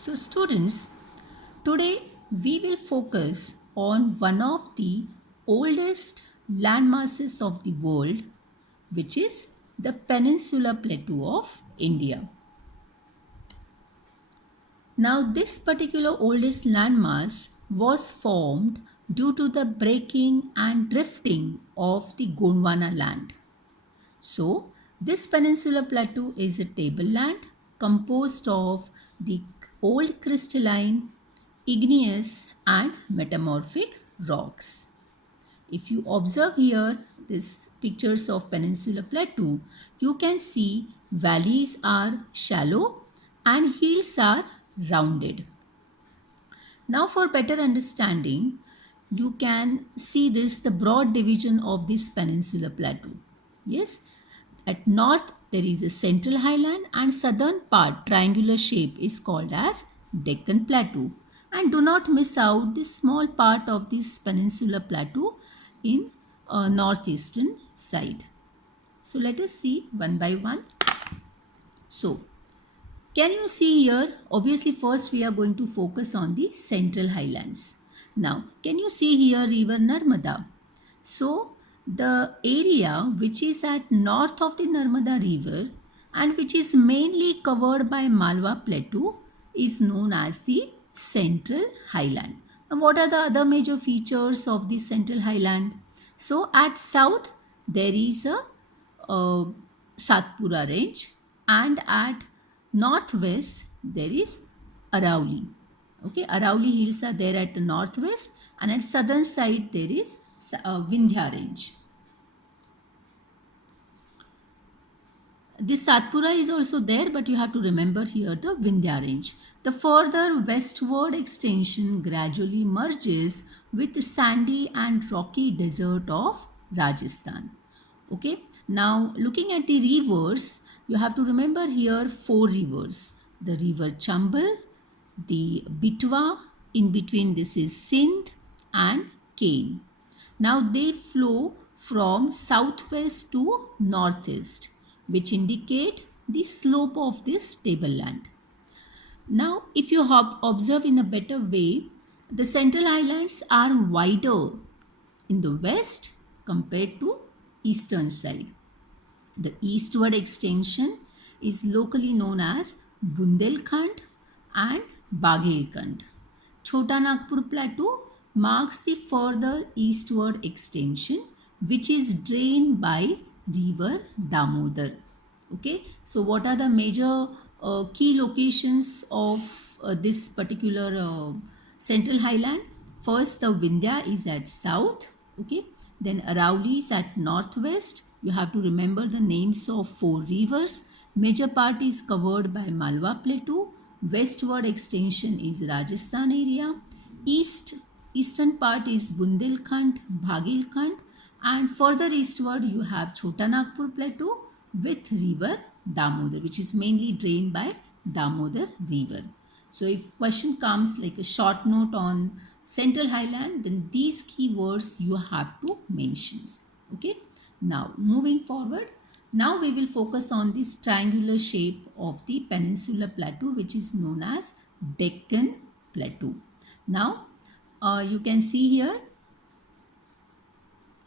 So, students, today we will focus on one of the oldest landmasses of the world, which is the Peninsula Plateau of India. Now, this particular oldest landmass was formed due to the breaking and drifting of the Gondwana land. So, this peninsula plateau is a tableland composed of the old crystalline, igneous, and metamorphic rocks. If you observe here these pictures of peninsula plateau, you can see valleys are shallow and hills are rounded. Now, for better understanding, you can see this the broad division of this peninsula plateau. Yes, at north there is a central highland and southern part triangular shape is called as Deccan Plateau. And do not miss out this small part of this peninsula plateau in northeastern side. So let us see one by one. So can you see here? Obviously, first we are going to focus on the central highlands. Now, can you see here river Narmada? So, the area which is at north of the Narmada river and which is mainly covered by Malwa Plateau is known as the central highland. Now, what are the other major features of the central highland? So, at south there is a Satpura range, and at northwest there is Arauli. Okay, Arauli hills are there at the northwest, and at southern side there is Vindhya range. This Satpura is also there, but you have to remember here the Vindhya range. The further westward extension gradually merges with the sandy and rocky desert of Rajasthan. Okay, now looking at the rivers, you have to remember here four rivers. The river Chambal, the Bitwa, in between this is Sindh and Kane. Now they flow from southwest to northeast, which indicate the slope of this tableland. Now, if you observe in a better way, the central highlands are wider in the west compared to eastern side. The eastward extension is locally known as Bundelkhand and Baghelkhand. Chota Nagpur Plateau marks the further eastward extension, which is drained by river Damodar. Okay, so what are the major key locations of this particular central highland? First, the Vindhya is at south. Okay, then Arauli is at northwest. You have to remember the names of four rivers. Major part is covered by Malwa Plateau. Westward extension is Rajasthan area. Eastern part is Bundelkhand, Bhagelkhand, and further eastward you have Chota Nagpur Plateau with river Damodar, which is mainly drained by Damodar river. So if question comes like a short note on central highland, then these keywords you have to mention. Okay, now moving forward, now we will focus on this triangular shape of the peninsula plateau, which is known as Deccan Plateau. Now you can see here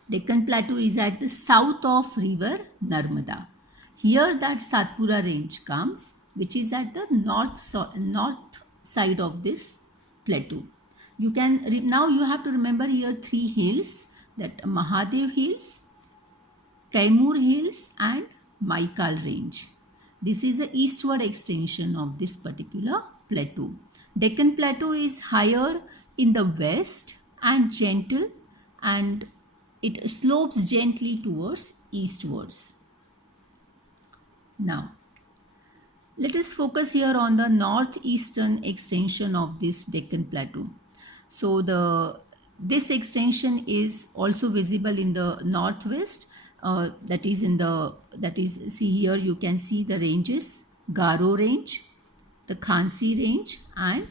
Deccan Plateau is at the south of river Narmada. Here that Satpura range comes, which is at the north side of this plateau. You can now you have to remember here three hills, that Mahadev Hills, Kaimur Hills, and Maikal range. This is the eastward extension of this particular plateau. Deccan Plateau is higher in the west and gentle, and it slopes gently towards eastwards. Now, let us focus here on the northeastern extension of this Deccan Plateau. So, this extension is also visible in the northwest. See here you can see the ranges: Garo range, the Khansi range, and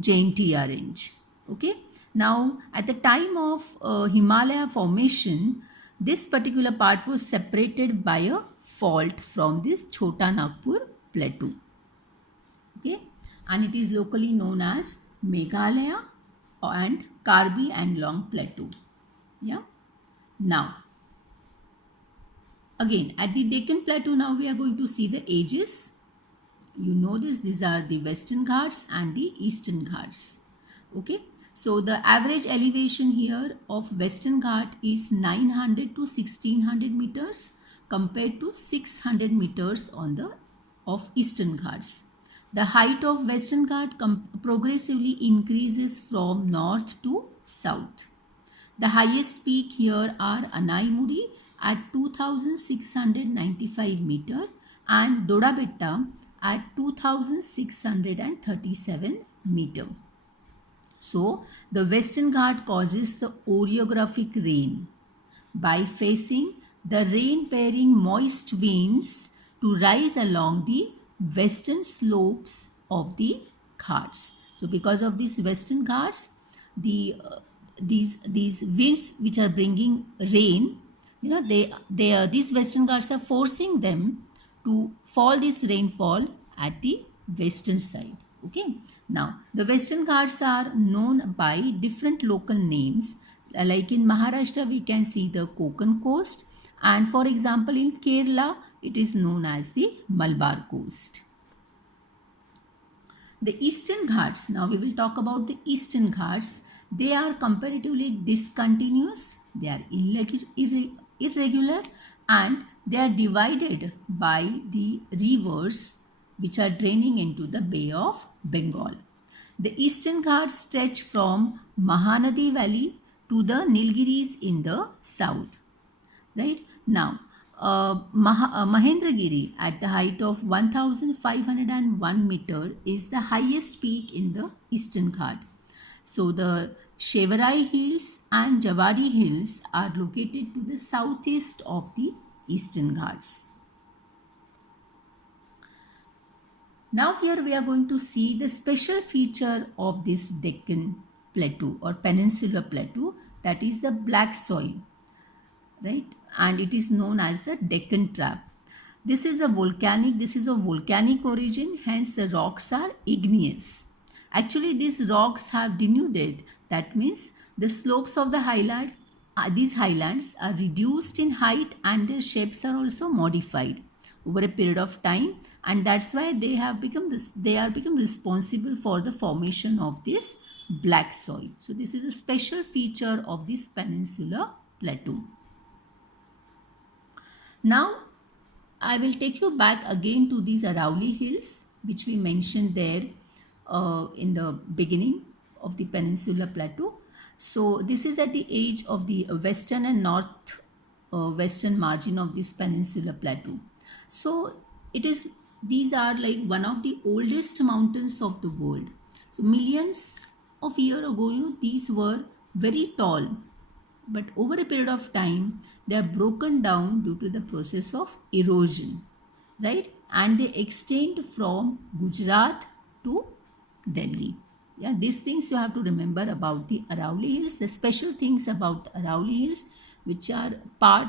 Jaintia range. Okay. Now, at the time of Himalaya formation, this particular part was separated by a fault from this Chota Nagpur Plateau. Okay. and it is locally known as Meghalaya and Karbi Anglong Plateau. Yeah. Now, again, at the Deccan Plateau, now we are going to see the ages. You know this, these are the Western Ghats and the Eastern Ghats. Okay. So, the average elevation here of Western Ghat is 900 to 1600 meters compared to 600 meters on the of Eastern Ghats. The height of Western Ghat progressively increases from north to south. The highest peak here are Anaimuri at 2695 meter and Dodabetta at 2637 meter. So, the Western Ghat causes the orographic rain by facing the rain-bearing moist winds to rise along the western slopes of the Ghats. So, because of these Western Ghats, these winds which are bringing rain, these Western Ghats are forcing them to fall this rainfall at the western side. Okay. Now, the Western Ghats are known by different local names. Like in Maharashtra, we can see the Konkan coast, and for example, in Kerala, it is known as the Malabar coast. The Eastern Ghats, now we will talk about the Eastern Ghats. They are comparatively discontinuous, they are irregular, and they are divided by the rivers which are draining into the Bay of Bengal. The Eastern Ghats stretch from Mahanadi Valley to the Nilgiris in the south. Right now, Mahendragiri at the height of 1501 meter is the highest peak in the Eastern Ghat. So the Shevarai Hills and Javadi Hills are located to the southeast of the Eastern Ghats. Now here we are going to see the special feature of this Deccan Plateau or Peninsular Plateau, that is the black soil, right? And it is known as the Deccan Trap. This is of volcanic origin, hence the rocks are igneous. Actually, these rocks have denuded. That means the slopes of the these highlands are reduced in height and their shapes are also modified over a period of time, and that's why they are become responsible for the formation of this black soil. So this is a special feature of this Peninsular Plateau. Now I will take you back again to these Arauli Hills, which we mentioned there in the beginning of the Peninsular Plateau. So this is at the edge of the western and north western margin of this Peninsular Plateau. So these are like one of the oldest mountains of the world. So millions of years ago, these were very tall, but over a period of time, they are broken down due to the process of erosion, right? And they extend from Gujarat to Delhi. Yeah, these things you have to remember about the Arauli Hills, the special things about Arauli Hills, which are part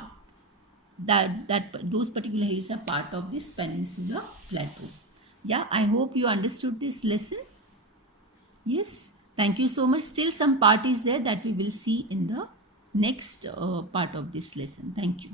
that those particular hills are part of this Peninsular Plateau. Yeah, I hope you understood this lesson. Yes, thank you so much. Still some part is there that we will see in the next part of this lesson. Thank you.